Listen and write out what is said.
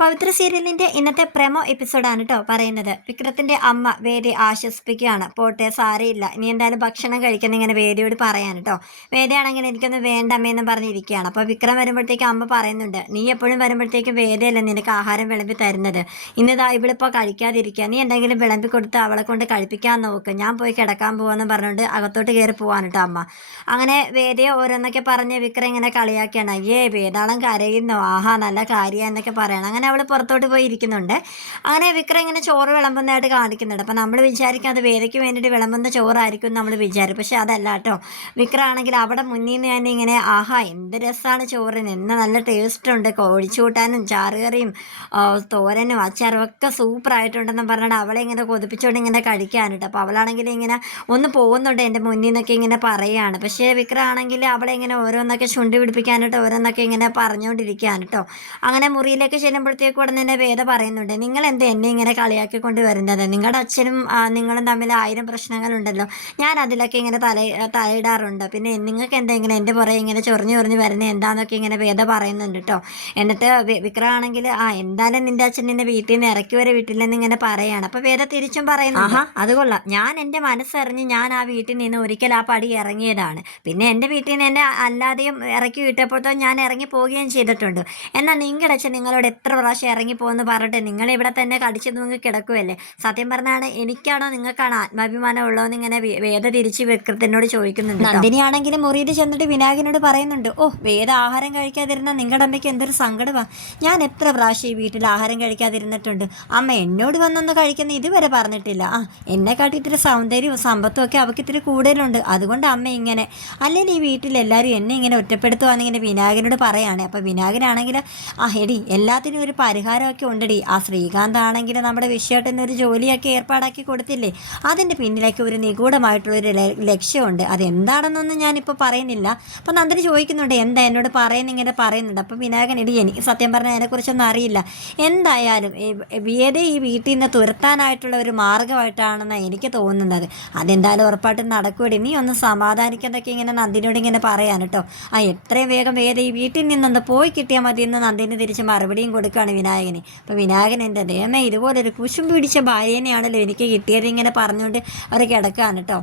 പവിത്ര സീരിയലിന്റെ ഇന്നത്തെ പ്രമോ എപ്പിസോഡാണ് കേട്ടോ പറയുന്നത്. വിക്രത്തിന്റെ അമ്മ വേദി ആശ്വസിപ്പിക്കുകയാണ്. പോട്ടെ സാരയില്ല. ഇനി എന്തായാലും ഭക്ഷണം കഴിക്കുന്ന ഇങ്ങനെ വേദിയോട് പറയാൻ കേട്ടോ വേദയാണെങ്കിൽ എനിക്കൊന്നും വേണ്ട അമ്മയെന്നും പറഞ്ഞിരിക്കുകയാണ്. അപ്പോൾ വിക്രം വരുമ്പോഴത്തേക്ക് അമ്മ പറയുന്നുണ്ട് നീ എപ്പോഴും വരുമ്പോഴത്തേക്ക് വേദയല്ല നിനക്ക് ആഹാരം വിളമ്പി തരുന്നത്? ഇന്നിതാ ഇവളിപ്പോൾ കഴിക്കാതിരിക്കുക. നീ എന്തെങ്കിലും വിളമ്പി കൊടുത്ത് അവളെ കൊണ്ട് കഴിപ്പിക്കാൻ നോക്ക്. ഞാൻ പോയി കിടക്കാൻ പോവാന്ന് പറഞ്ഞുകൊണ്ട് അകത്തോട്ട് കയറി പോവാൻ കേട്ടോ അമ്മ. അങ്ങനെ വേദയെ ഓരോന്നൊക്കെ പറഞ്ഞ് വിക്രം ഇങ്ങനെ കളിയാക്കിയാണ് അയ്യേ വേദാളം കരയുന്നു? ആഹാ നല്ല കാര്യ എന്നൊക്കെ പറയണം. അങ്ങനെ അവൾ പുറത്തോട്ട് പോയി ഇരിക്കുന്നുണ്ട്. അങ്ങനെ വിക്രം ഇങ്ങനെ ചോറ് വിളമ്പുന്നതായിട്ട് കാണിക്കുന്നുണ്ട്. അപ്പം നമ്മൾ വിചാരിക്കും അത് വേദയ്ക്ക് വേണ്ടിയിട്ട് വിളമ്പുന്ന ചോറായിരിക്കും നമ്മൾ വിചാരിക്കും. പക്ഷെ അതല്ല കേട്ടോ. വിക്രം ആണെങ്കിൽ അവിടെ മുന്നിൽ നിന്ന് തന്നെ ഇങ്ങനെ ആഹാ എന്ത് രസമാണ് ചോറിന് ഇന്ന് നല്ല ടേസ്റ്റ് ഉണ്ട്. കോഴിച്ചൂട്ടാനും ചാറുകറിയും തോരനും അച്ചാറും ഒക്കെ സൂപ്പറായിട്ടുണ്ടെന്ന് പറഞ്ഞിട്ട് അവളെ ഇങ്ങനെ കൊതിപ്പിച്ചുകൊണ്ട് ഇങ്ങനെ കഴിക്കാനുണ്ട്. അപ്പോൾ അവളാണെങ്കിൽ ഇങ്ങനെ ഒന്ന് പോകുന്നുണ്ട് എന്റെ മുന്നിൽ നിന്നൊക്കെ ഇങ്ങനെ പറയുകയാണ്. പക്ഷേ വിക്രം ആണെങ്കിൽ അവളെ ഇങ്ങനെ ഓരോന്നൊക്കെ ചുണ്ടി പിടിപ്പിക്കാനായിട്ട് ഓരോന്നൊക്കെ ഇങ്ങനെ പറഞ്ഞുകൊണ്ടിരിക്കുകയാണ് കേട്ടോ. അങ്ങനെ മുറിയിലേക്ക് ചെല്ലുമ്പോഴത്തേക്കും തന്നെ വേദ പറയുന്നുണ്ട് നിങ്ങൾ എന്ത് എന്നെ ഇങ്ങനെ കളിയാക്കി കൊണ്ട് വരുന്നത്? നിങ്ങളുടെ അച്ഛനും നിങ്ങളും തമ്മിൽ ആയിരം പ്രശ്നങ്ങളുണ്ടല്ലോ. ഞാൻ അതിലൊക്കെ ഇങ്ങനെ തല തലയിടാറുണ്ട്. പിന്നെ നിങ്ങൾക്ക് എന്താ ഇങ്ങനെ എന്റെ പുറകെ ഇങ്ങനെ ചൊറിഞ്ഞു ചൊറിഞ്ഞ് വരുന്നത്? എന്താണെന്നൊക്കെ ഇങ്ങനെ വേദ പറയുന്നുണ്ട് കേട്ടോ എന്നിട്ട് വിക്രമാണെങ്കിൽ വിക്രം ആണെങ്കിൽ ആ എന്തായാലും നിന്റെ അച്ഛൻ നിന്നെ വീട്ടിൽ നിന്ന് ഇറക്കി വരെ വീട്ടില്ലെന്ന് ഇങ്ങനെ പറയാണ്. അപ്പോൾ വേദ തിരിച്ചും പറയുന്നു ആഹാ. അത് കൊള്ളാം. ഞാൻ എന്റെ മനസ്സറിഞ്ഞ് ഞാൻ ആ വീട്ടിൽ നിന്ന് ഒരിക്കൽ ആ പടി ഇറങ്ങിയതാണ്. പിന്നെ എന്റെ വീട്ടിൽ നിന്ന് എന്നെ അല്ലാതെയും ഇറക്കി വിട്ടപ്പോഴത്തോ ഞാൻ ഇറങ്ങി പോവുകയും ചെയ്തിട്ടുണ്ട്. എന്നാൽ നിങ്ങളുടെ അച്ഛൻ നിങ്ങളോട് എത്ര പ്രാവശ്യം ഇറങ്ങി പോകുമെന്ന് പറഞ്ഞിട്ട് നിങ്ങൾ ഇവിടെ തന്നെ കടിച്ചു തൂങ്ങി കിടക്കുമല്ലേ സത്യം പറഞ്ഞാണ് എനിക്കാണോ നിങ്ങൾക്കാണ് ആത്മാഭിമാനം ഉള്ളതെന്ന് ഇങ്ങനെ വേദ തിരിച്ച് വിക്രത്തിനോട് ചോദിക്കുന്നുണ്ട് നന്ദിനിയാണെങ്കിൽ മുറിയിൽ ചെന്നിട്ട് വിനായകനോട് പറയുന്നുണ്ട് ഓ വേദ ആഹാരം കഴിക്കാതിരുന്ന നിങ്ങളുടെ അമ്മയ്ക്ക് എന്തൊരു സങ്കടമാണ് ഞാൻ എത്ര പ്രാവശ്യം ഈ വീട്ടിൽ ആഹാരം കഴിക്കാതിരുന്നിട്ടുണ്ട്. അമ്മ എന്നോട് വന്നൊന്ന് കഴിക്കുന്ന ഇതുവരെ പറഞ്ഞിട്ടില്ല. ആ എന്നെ കാട്ടി ഇത്തിരി സൗന്ദര്യവും സമ്പത്തും ഒക്കെ അവൾക്ക് ഇത്തിരി കൂടുതലുണ്ട്. അതുകൊണ്ട് അമ്മ ഇങ്ങനെ അല്ലെങ്കിൽ ഈ വീട്ടിൽ എല്ലാവരും എന്നെ ഇങ്ങനെ ഒറ്റപ്പെടുത്തുവാന്ന് ഇങ്ങനെ വിനായകനോട് പറയുകയാണ് അപ്പോൾ വിനായകനാണെങ്കിൽ ആ എടി എല്ലാത്തിനും ഒരു പരിഹാരമൊക്കെ ഉണ്ടടി. ആ ശ്രീകാന്ത് ആണെങ്കിൽ നമ്മുടെ വിഷയത്തിന് ഒരു ജോലിയൊക്കെ ഏർപ്പാടാക്കി കൊടുത്തില്ലേ? അതിന്റെ പിന്നിലേക്ക് ഒരു നിഗൂഢമായിട്ടുള്ളൊരു ലക്ഷ്യമുണ്ട്. അതെന്താണെന്നൊന്നും ഞാനിപ്പോൾ പറയുന്നില്ല. അപ്പം നന്ദിനി ചോദിക്കുന്നുണ്ട് എന്താ എന്നോട് പറയുന്ന ഇങ്ങനെ പറയുന്നുണ്ട്? അപ്പം വിനായകൻ ഇടി എനിക്ക് സത്യം പറഞ്ഞാൽ അതിനെക്കുറിച്ചൊന്നും അറിയില്ല. എന്തായാലും വേദ ഈ വീട്ടിൽ നിന്ന് തുരത്താനായിട്ടുള്ള ഒരു മാർഗമായിട്ടാണെന്ന് എനിക്ക് തോന്നുന്നത്. അതെന്തായാലും ഉറപ്പായിട്ടും നടക്കൂടി നീ ഒന്ന് സമാധാനിക്കുന്നതൊക്കെ ഇങ്ങനെ നന്ദിനോട് ഇങ്ങനെ പറയാൻ കേട്ടോ. ആ എത്രയും വേഗം വേദ ഈ വീട്ടിൽ നിന്നൊന്ന് പോയി കിട്ടിയാൽ മതി എന്ന് നന്ദിനി തിരിച്ച് മറുപടിയും കൊടുക്കുകയാണ് വിനായകന്? അപ്പോൾ വിനായകൻ എന്റെ ദൈവമേ ഇതുപോലൊരു കുശും പിടിച്ച ഭാര്യനെയാണല്ലോ എനിക്ക് കിട്ടിയത്. ഇങ്ങനെ പറഞ്ഞുകൊണ്ട് അവർ കിടക്കുകയാണ് കേട്ടോ.